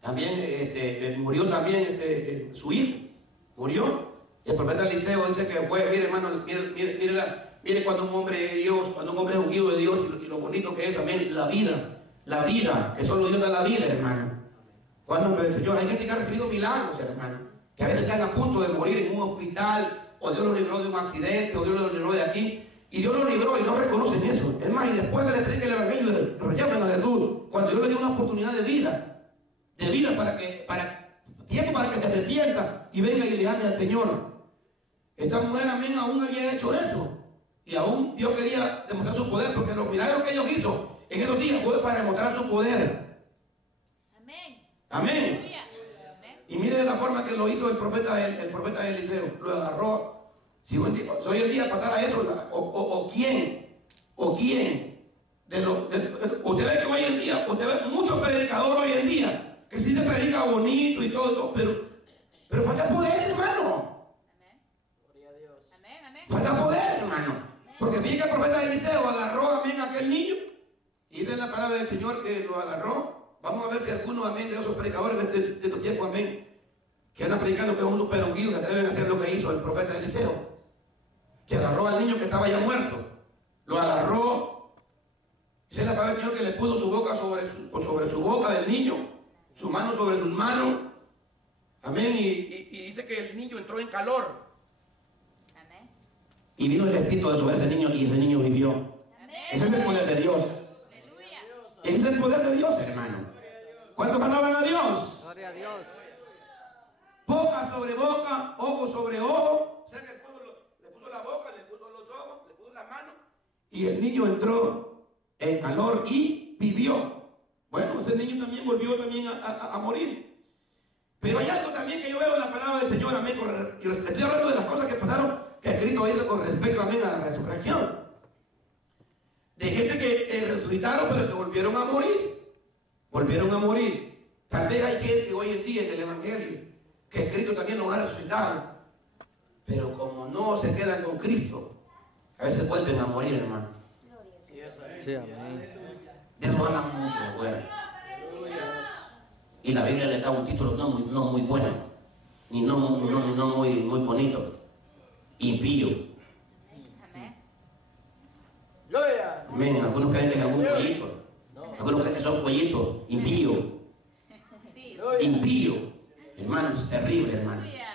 También murió también su hijo, murió. El profeta Eliseo dice que fue, mire hermano, mire cuando un hombre de Dios, cuando un hombre es ungido de Dios y lo bonito que es también la vida, que solo Dios da la vida, hermano. Cuando el Señor, hay gente que ha recibido milagros, hermano, que a veces están a punto de morir en un hospital, o Dios lo libró de un accidente, o Dios lo libró de aquí, y Dios lo libró y no reconocen eso. Es más, y después se les predica el evangelio y rechazan a Jesús, cuando Dios le dio una oportunidad de vida para que se arrepienta y venga y le ame al Señor. Esta mujer, amén, aún había hecho eso, y aún Dios quería demostrar su poder, porque los milagros que Dios hizo en esos días fue para demostrar su poder. Amén. Amén. Amén. Y mire de la forma que lo hizo el profeta Eliseo, lo agarró. Si hoy en día pasara eso, quién, usted ve que hoy en día, usted ve muchos predicadores hoy en día, que sí se predica bonito y todo, pero falta poder, hermano. Amén. Gloria a Dios. Amén. Amén. Falta poder, hermano. Porque fíjate que el profeta Eliseo agarró, amén, a aquel niño, y dice la palabra del Señor que lo agarró. Vamos a ver si algunos, amén, de esos predicadores de estos tiempos, amén, que andan predicando que es un super ungido, que atreven a hacer lo que hizo el profeta Eliseo, que agarró al niño que estaba ya muerto, lo agarró, dice la palabra del Señor que le puso su boca sobre su boca del niño, su mano sobre sus manos, amén, y dice que el niño entró en calor, Amén. y vino el Espíritu sobre ese niño, y ese niño vivió. Amén. Ese es el poder de Dios. Aleluya. Ese es el poder de Dios, hermano. ¿Cuántos alaban a Dios? Gloria a Dios. Boca sobre boca, ojo sobre ojo. O sea que le puso la boca, le puso los ojos, le puso la mano. Y el niño entró en calor y vivió. Bueno, ese niño también volvió también a morir. Pero hay algo también que yo veo en la palabra del Señor, amén. Y le estoy hablando de las cosas que pasaron, que escrito hizo con respecto, amén, a la resurrección. De gente que resucitaron, pero que volvieron a morir. Volvieron a morir. Tal vez hay gente hoy en día en el Evangelio que Cristo también los ha resucitado, pero como no se quedan con Cristo, a veces vuelven a morir, hermano. Sí, amén. De eso hablan mucho, bueno. Y la Biblia le da un título no muy bueno, ni no muy bonito. Impío. Amén. Gloria. Amén. Algunos creen que es algún cuellito. Algunos creen que son cuellitos. Impío. Gloria. Impío. Hermano, es terrible, hermano. Aleluya.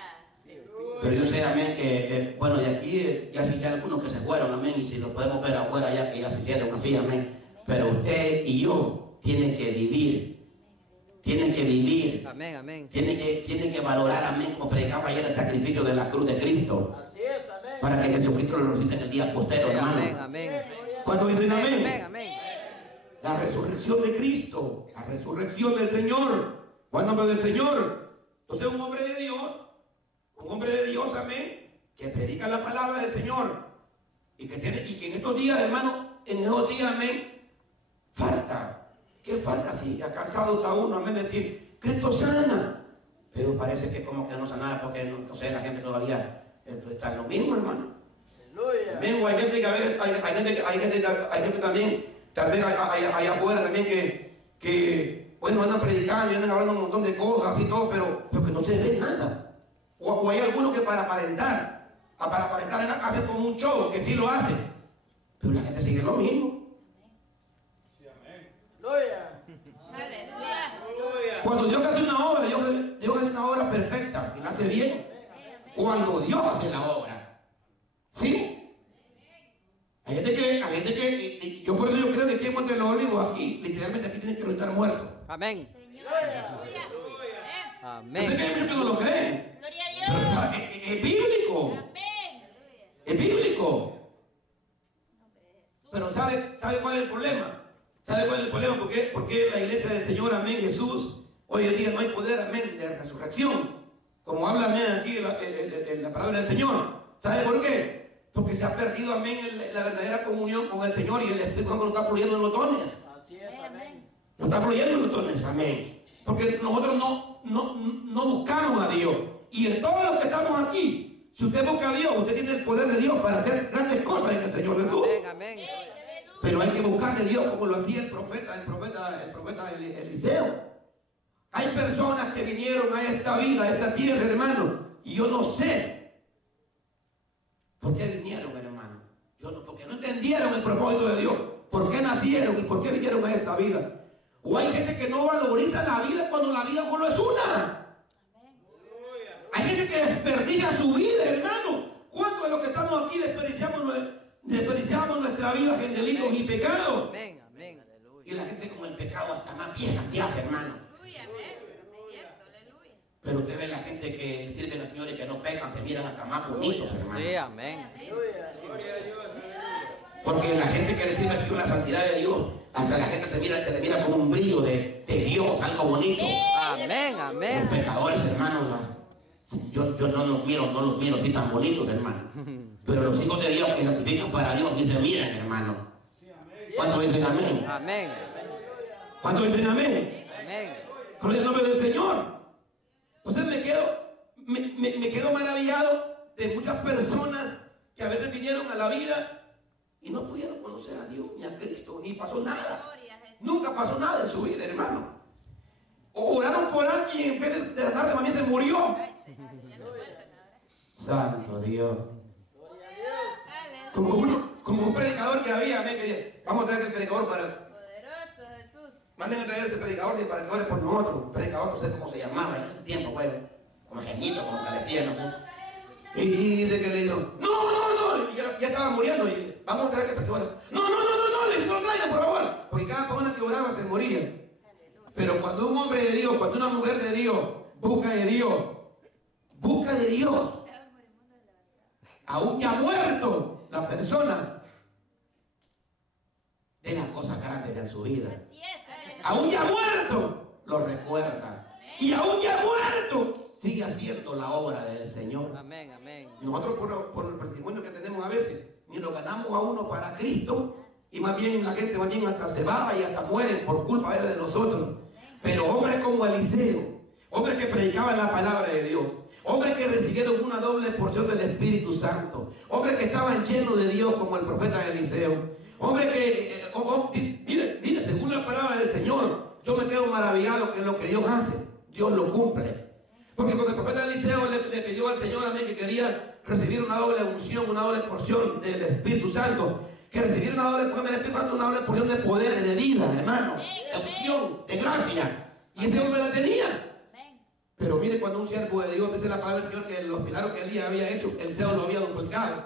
Pero yo sé, amén, que bueno, de aquí ya sí hay algunos que se fueron, amén, y si lo podemos ver afuera ya que ya se hicieron así, amén. Pero usted y yo tienen que vivir. Amén, amén. Tienen que valorar, amén, como predicaba ayer el sacrificio de la cruz de Cristo, Así es, amén. para que Jesucristo lo resucite en el día postero, Sí, hermano. amén, amén. ¿Cuántos dicen Amén, amén? amén. La resurrección de Cristo, la resurrección del Señor. ¿Cuál nombre del Señor? Entonces un hombre de Dios, amén, que predica la palabra del Señor y que en estos días, hermano, amén, falta. ¿Qué falta? Si ya cansado está uno, amén, de decir, Cristo sana, pero parece que como que no sanara porque entonces la gente todavía está en lo mismo, hermano. Aleluya. Amén. O hay gente que a veces, hay gente también, tal vez allá afuera también que bueno, andan predicando y andan hablando un montón de cosas y todo, pero que no se ve nada. O hay algunos que para aparentar hacen como un show, que sí lo hacen, pero la gente sigue lo mismo. Gloria. Aleluya. Cuando Dios hace una obra, Dios hace una obra perfecta y la hace bien. Cuando Dios hace la obra, ¿sí? Hay gente que yo por eso yo creo que aquí en Monte de los Olivos, aquí, literalmente aquí tienen que estar muertos. Amén. Aleluya. Yo sé que hay muchos que no lo creen, Gloria pero a Dios. es bíblico. Amén. Es bíblico. Pero ¿sabe cuál es el problema? ¿Sabe cuál es el problema? Porque la iglesia del Señor, amén, Jesús, hoy en día no hay poder, amén, de resurrección. Como habla, amén, aquí la palabra del Señor. ¿Sabe por qué? Porque se ha perdido, amén, la verdadera comunión con el Señor y el Espíritu no está fluyendo en los dones. Así es, amén. No está fluyendo en los dones, amén. Porque nosotros no buscamos a Dios. Y de todos los que estamos aquí, Si usted busca a Dios, usted tiene el poder de Dios para hacer grandes cosas en el Señor Jesús. Amén, amén. Pero hay que buscarle a Dios como lo hacía el profeta Eliseo. Hay personas que vinieron a esta vida, a esta tierra, hermano, y yo no sé por qué vinieron, hermano. Porque no entendieron el propósito de Dios. ¿Por qué nacieron y por qué vinieron a esta vida? O hay gente que no valoriza la vida cuando la vida solo es una. Hay gente que desperdicia su vida, hermano. ¿Cuántos de los que estamos aquí desperdiciamos nuestra vida en delitos y pecados? Amén, amén. Y la gente con el pecado hasta más vieja se hace, hermano. Aleluya, amén. Es cierto, aleluya. Pero usted ve la gente que sirven al Señor y que no pecan, se miran hasta más bonitos, hermano. Sí, amén. Porque la gente que le sirve al Señor la santidad de Dios, hasta la gente se le mira como un brillo de Dios, algo bonito. Amén, Los amén. pecadores, hermanos, yo no los miro así tan bonitos, hermano. Pero los hijos de Dios que santifican para Dios y se miran, hermano. ¿Cuántos dicen amén? Amén. ¿Cuántos dicen amén? Amén. Con el nombre del Señor. Entonces me quedo maravillado de muchas personas que a veces vinieron a la vida y no pudieron conocer a Dios ni a Cristo, ni pasó nada. Gloria a Jesús. Nunca pasó nada en su vida, hermano. O oraron por alguien, en vez de sanarse, también se murió. Ay, Señor, ya no vuelven ahora. Santo Dios. Aleluya. Como un predicador que había, amén, que decía, vamos a traer el predicador para... Poderoso Jesús. Manden a traer ese predicador para que ore por nosotros. Un predicador, no sé cómo se llamaba en ese tiempo, güey. Como genito, como que decían, no sé. Y dice que le dijo, no, y ya estaba muriendo. Y vamos a traer ese predicador. No, le dijo, no lo traigan, por favor. Porque cada persona que oraba se moría. Pero cuando un hombre de Dios, cuando una mujer de Dios, busca de Dios, aún ya muerto la persona, deja cosas grandes en su vida. Así es, Aún ya muerto, lo recuerda. Y aún ya muerto, sigue haciendo la obra del Señor. Amén, amén. Nosotros por el testimonio que tenemos a veces, ni lo ganamos a uno para Cristo, y más bien la gente hasta se va y hasta mueren por culpa de nosotros. Pero hombres como Eliseo, hombres que predicaban la palabra de Dios, hombres que recibieron una doble porción del Espíritu Santo, hombres que estaban llenos de Dios como el profeta Eliseo, hombres que, mire, según la palabra del Señor, yo me quedo maravillado que lo que Dios hace, Dios lo cumple. Porque cuando el profeta Eliseo le pidió al Señor a mí que quería recibir una doble unción, una doble porción del Espíritu Santo, que recibiera una doble porción del Espíritu Santo, una doble porción de poder, de vida, hermano, de unción, de gracia. Y ese hombre la tenía. Pero mire, cuando un siervo de Dios dice la palabra del Señor que los milagros que Elías había hecho, Eliseo lo había duplicado.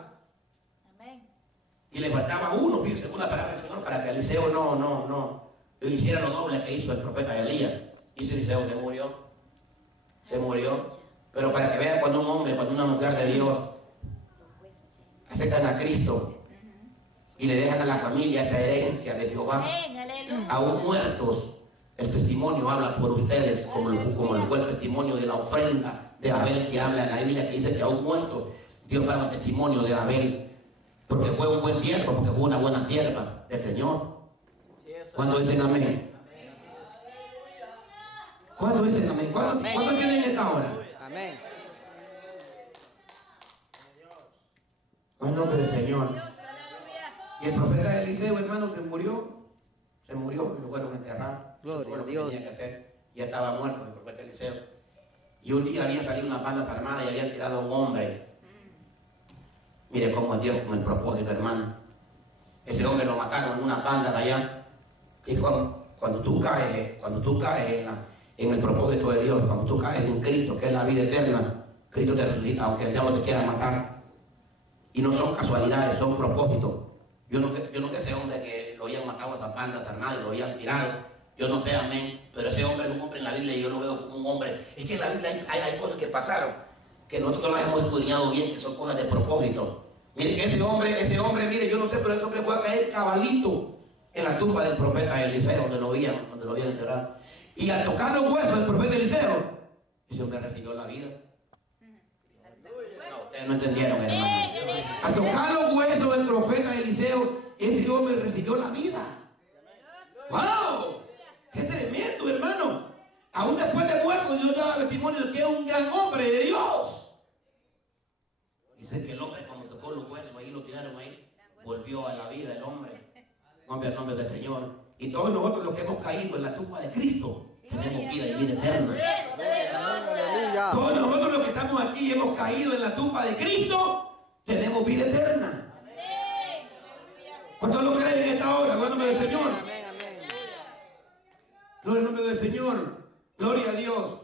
Y le faltaba uno, fíjese, según la palabra del Señor, para que Eliseo no hiciera lo doble que hizo el profeta Elías. Y ese Eliseo se murió. Pero para que vean cuando un hombre, cuando una mujer de Dios aceptan a Cristo y le dejan a la familia esa herencia de Jehová, aún muertos, el testimonio habla por ustedes, como el buen testimonio de la ofrenda de Abel que habla en la Biblia, que dice que aún muerto, Dios daba testimonio de Abel, porque fue un buen siervo, porque fue una buena sierva del Señor. ¿Cuántos dicen amén? ¿Cuántos dicen amén? ¿Cuántos tienen esta hora? Amén. Con el nombre del Señor. Y el profeta Eliseo, hermano, se murió, y lo fueron a enterrar. Gloria a Lo que Dios. tenía que hacer. Ya estaba muerto el profeta Eliseo. Y un día habían salido unas bandas armadas y habían tirado a un hombre. Mire cómo es Dios con el propósito, hermano. Ese hombre lo mataron en una banda de allá. Y cuando tú caes en el propósito de Dios, cuando tú caes en Cristo, que es la vida eterna, Cristo te resucita, aunque el diablo te quiera matar. Y no son casualidades, son propósitos. Yo no que ese hombre que lo habían matado a esas bandas armadas y lo habían tirado, yo no sé, amén, pero ese hombre es un hombre en la Biblia y yo lo veo como un hombre. Es que en la Biblia hay cosas que pasaron, que nosotros no las hemos escudriñado bien, que son cosas de propósito. Mire que ese hombre, mire, yo no sé, pero ese hombre fue a caer cabalito en la tumba del profeta Eliseo, donde lo habían enterrado. Y al tocar los huesos del profeta Eliseo, ese hombre recibió la vida. No, ustedes no entendieron, hermano. Al tocar los huesos del profeta Eliseo, ese hombre recibió la vida. ¡Wow! ¡Qué tremendo, hermano! Aún después de muerto, Dios daba testimonio de que es un gran hombre de Dios. Dice que el hombre cuando tocó los huesos, ahí lo tiraron ahí, volvió a la vida el hombre. Nombre al nombre del Señor. Y todos nosotros los que hemos caído en la tumba de Cristo, tenemos vida y vida eterna. Aleluya. Todos nosotros los que estamos aquí hemos caído en la tumba de Cristo, tenemos vida eterna. ¿Cuántos lo creen en esta hora? Gloria al nombre del Señor. Amén, amén. Gloria al nombre del Señor. Gloria a Dios.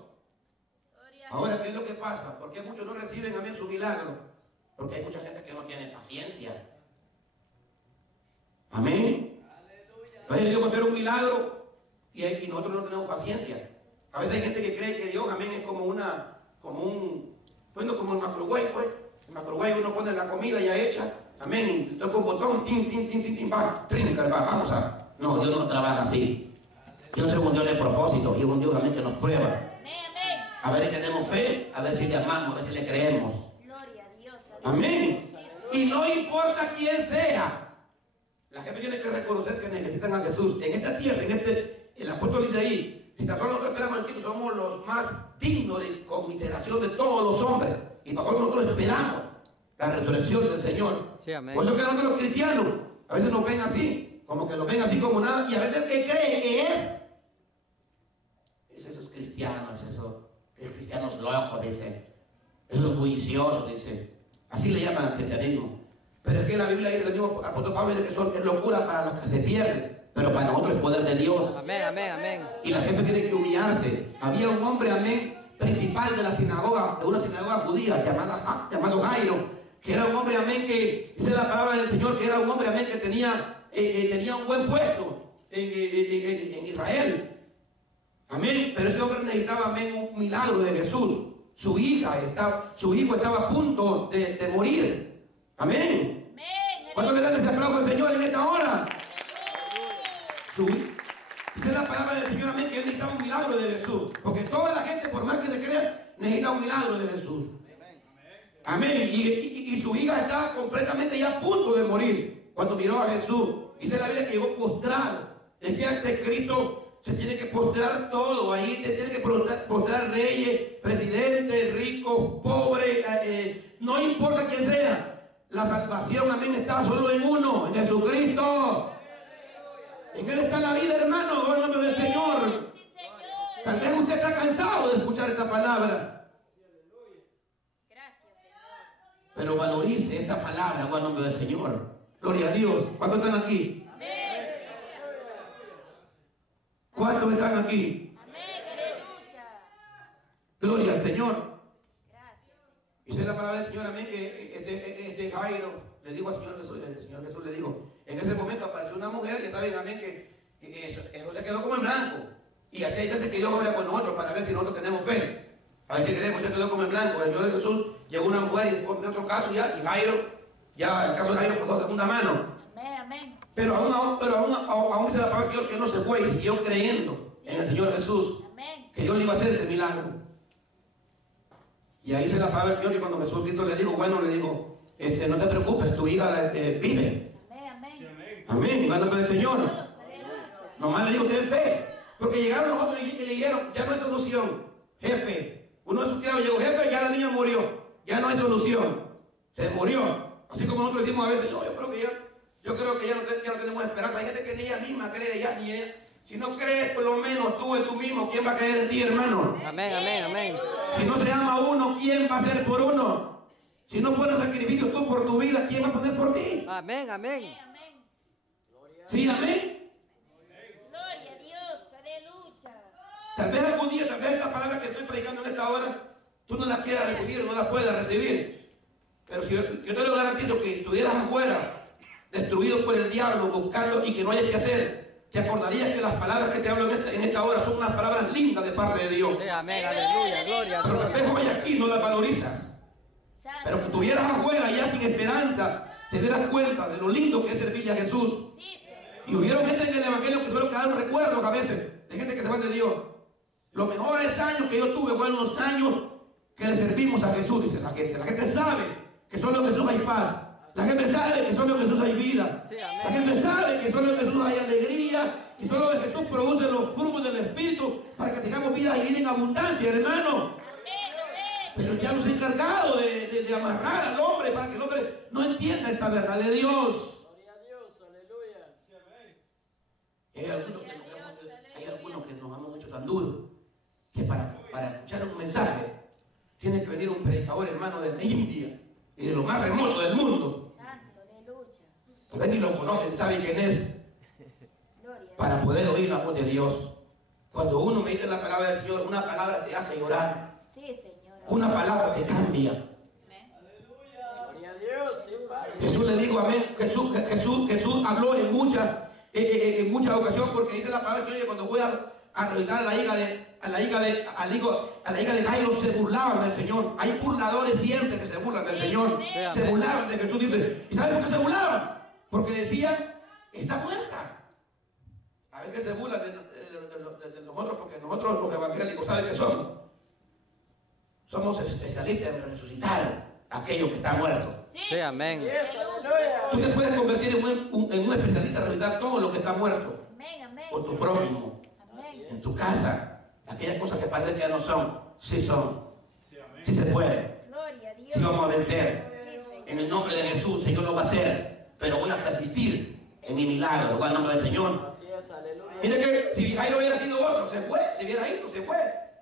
Ahora, ¿qué es lo que pasa? ¿Por qué muchos no reciben, amén, su milagro? Porque hay mucha gente que no tiene paciencia. Amén. A veces Dios va a hacer un milagro y nosotros no tenemos paciencia. A veces hay gente que cree que Dios, amén, es como el microwave, pues. El microwave uno pone la comida ya hecha, amén, y toca un botón, va, trinca, va, vamos a. No, Dios no trabaja así. Dios es un Dios de propósito y es un Dios, amén, que nos prueba. A ver si tenemos fe, a ver si le amamos, a ver si le creemos. Gloria a Dios. Amén. Y no importa quién sea. La gente tiene que reconocer que necesitan a Jesús. En esta tierra, el apóstol dice ahí, si tan solo nosotros esperamos en Cristo, somos los más dignos de conmiseración de todos los hombres. Y por favor nosotros esperamos la resurrección del Señor. Sí, amén. Por eso que nosotros los cristianos, a veces nos ven así, como que nos ven así como nada, y a veces el que cree que es esos cristianos, esos cristianos locos, dice, esos bulliciosos, dice, así le llaman al cristianismo. Pero es que la Biblia dice, el mismo apóstol Pablo dice que eso es locura para los que se pierden, pero para nosotros es poder de Dios. Amén, amén, amén. Y la gente tiene que humillarse. Había un hombre, amén, principal de la sinagoga, de una sinagoga judía, llamado Jairo, que era un hombre, amén, que, esa es la palabra del Señor, que era un hombre, amén, que tenía un buen puesto en Israel. Amén, pero ese hombre necesitaba, amén, un milagro de Jesús. Su hijo estaba a punto de morir. Amén. ¿Cuánto le dan ese aplauso al Señor en esta hora? Esa es la palabra del Señor, amén, que él necesitaba un milagro de Jesús. Porque toda la gente, por más que se crea, necesita un milagro de Jesús. Amén. Y su hija estaba completamente ya a punto de morir cuando miró a Jesús. Dice la Biblia que llegó postrado. Es que ante Cristo se tiene que postrar todo. Ahí te tiene que postrar reyes, presidentes, ricos, pobres, no importa quién sea. La salvación, amén, está solo en uno, en Jesucristo. En Él está la vida, hermano, en el nombre del Señor. Tal vez usted está cansado de escuchar esta palabra. Pero valorice esta palabra, en el nombre del Señor. Gloria a Dios. ¿Cuántos están aquí? ¿Cuántos están aquí? Gloria al Señor. Dice la palabra del Señor, amén, que este Jairo le dijo al Señor Jesús, el Señor Jesús le dijo, en ese momento apareció una mujer, y saben, amén, que eso se quedó como en blanco. Y así hay veces que Dios ora con nosotros para ver si nosotros tenemos fe. A ver si queremos, se quedó como en blanco. El Señor Jesús llegó una mujer y en otro caso ya, y Jairo, ya el caso de Jairo pasó a segunda mano. Amén. Pero aún dice la palabra del Señor que no se fue y siguió creyendo en el Señor Jesús, que Dios le iba a hacer ese milagro. Y ahí dice la palabra del Señor que cuando Jesús Cristo le dijo, bueno, le dijo, no te preocupes, tu hija vive. Amén, en el nombre del Señor. Nomás le digo, ten fe. Porque llegaron los otros y le dijeron, ya no hay solución. Jefe, uno de sus criados llegó, jefe, ya la niña murió. Ya no hay solución. Se murió. Así como nosotros decimos a veces, no, yo creo que ya no tenemos esperanza. Hay gente que ni ella misma cree, ya ni ella. Si no crees, por lo menos tú en tú mismo, ¿quién va a creer en ti, hermano? Amén, amén, amén. Si no se ama a uno, ¿quién va a ser por uno? Si no pones sacrificios tú por tu vida, ¿quién va a poner por ti? Amén, amén. ¿Sí, amén? Gloria a Dios, aleluya. Tal vez algún día, tal vez esta palabra que estoy predicando en esta hora, tú no la quieras recibir, no la puedas recibir. Pero si yo te lo garantizo que estuvieras afuera, destruido por el diablo, buscando y que no haya que hacer, te acordarías que las palabras que te hablo en esta hora son unas palabras lindas de parte de Dios. Sí, amén, aleluya, gloria a Pero Dios. tal vez hoy aquí no las valorizas. Pero que estuvieras afuera ya sin esperanza, te dieras cuenta de lo lindo que es servirle a Jesús. Y hubieron gente en el Evangelio que solo quedaron recuerdos a veces de gente que se va de Dios. Los mejores años que yo tuve fueron los años que le servimos a Jesús, dice la gente. La gente sabe que solo en Jesús hay paz. La gente sabe que solo en Jesús hay vida. Sí, amén. La gente sabe que solo en Jesús hay alegría. Y solo de Jesús produce los frutos del Espíritu para que tengamos vida y vida en abundancia, hermano. Pero el diablo se ha encargado de amarrar al hombre para que el hombre no entienda esta verdad de Dios. Gloria a Dios, aleluya. Hay algunos que nos hemos hecho tan duros que para escuchar un mensaje tiene que venir un predicador, hermano, de la India y de lo más remoto del mundo. Santo, aleluya. Tal vez ni lo conocen, saben quién es, Gloria. para poder oír la voz de Dios. Cuando uno medita en la palabra del Señor, una palabra te hace llorar, Sí, Señor. una palabra te cambia. Amén. Gloria a Dios, sí, Padre. Jesús le dijo, amén. Jesús habló en muchas ocasiones, porque dice la palabra que cuando voy a reeditar a la hija de Jairo, se burlaban del Señor. Hay burladores siempre que se burlan del Señor. Sí, Se burlaban de Jesús, dice. ¿Y saben por qué se burlaban? Porque decían, está muerta. A veces se burlan de nosotros, porque nosotros los evangélicos, ¿saben qué somos? Somos especialistas en resucitar a aquello que está muerto. Sí, amén. Yes, aleluya. Tú te puedes convertir en un especialista en resucitar todo lo que está muerto. Amén, amén. Por tu prójimo, Amén. en tu casa. Aquellas cosas que parecen que ya no son, sí son. Sí se puede. Gloria a Dios. Sí vamos a vencer. Sí, Señor. En el nombre de Jesús, Señor lo va a hacer. Pero voy a persistir en mi milagro. En el nombre del Señor. Así es, aleluya. Mire que si Jairo hubiera sido otro, se fue. Si hubiera ido, se fue.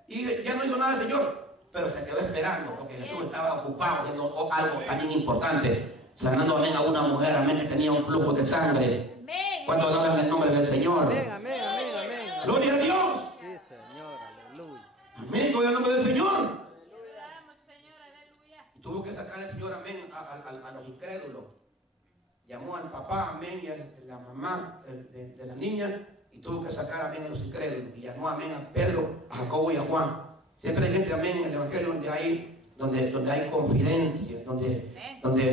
Y ya no hizo nada el Señor. Pero se quedó esperando porque Jesús estaba ocupado haciendo algo también importante. Sanando, amén, a una mujer, amén, que tenía un flujo de sangre. Amén. ¿Cuántos hablan en el nombre del Señor? Amén, amén, amén, amén. Gloria a Dios. Sí, Señor, aleluya. Amén, gloria al nombre del Señor. Adoramos, Señor, aleluya. Y tuvo que sacar el Señor, amén, a los incrédulos. Llamó al papá, amén, y a la mamá de la niña, y tuvo que sacar, amén, a los incrédulos. Y llamó, amén, a Pedro, a Jacobo y a Juan. Siempre hay gente, amén, en el Evangelio donde hay confidencia, donde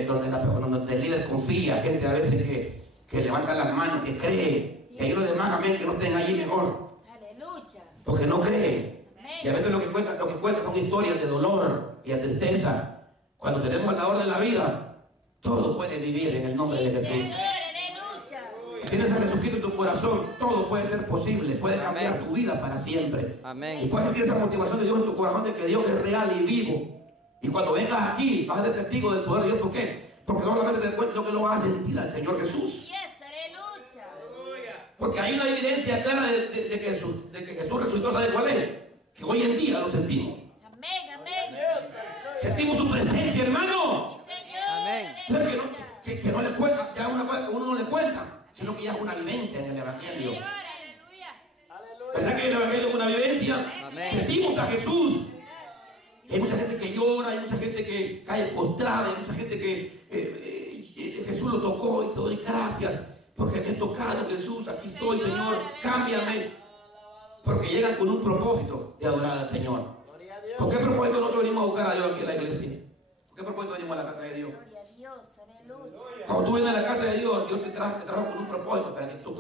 el líder confía, gente a veces que levanta las manos, que cree. Y ahí los demás, amén, que no estén allí mejor, Aleluya. porque no creen. Amén. Y a veces lo que cuentan son historias de dolor y de tristeza. Cuando tenemos al dador de la vida, todo puede vivir en el nombre de Jesús. Señor, aleluya. Si tienes a Jesucristo en tu corazón, todo puede ser posible, puede cambiar Amén. tu vida para siempre. Amén. Y puedes sentir esa motivación de Dios en tu corazón de que Dios es real y vivo. Y cuando vengas aquí, vas a ser testigo del poder de Dios. ¿Por qué? Porque no solamente te cuento que lo vas a sentir al Señor Jesús. Yes, aleluya. Porque hay una evidencia clara de que Jesús resucitó. ¿Sabe cuál es? Que hoy en día lo sentimos. Amén, amén. Sentimos su presencia, hermano. Señor, Amén. Entonces, aleluya. que no le cuenta, ya uno no le cuenta, sino que ya es una vivencia en el Evangelio. Señor, aleluya. Aleluya. ¿Verdad que el Evangelio es una vivencia? Amén. Sentimos a Jesús. Y hay mucha gente que llora, hay mucha gente que cae postrada, hay mucha gente que Jesús lo tocó y te doy gracias porque me he tocado, Jesús, aquí estoy, Señor, cámbiame. Porque llegan con un propósito de adorar al Señor. Gloria a Dios. ¿Con qué propósito nosotros venimos a buscar a Dios aquí en la iglesia? ¿Con qué propósito venimos a la casa de Dios? Gloria a Dios, aleluya. Cuando tú vienes a la casa de Dios, Dios te trajo con un propósito para que tú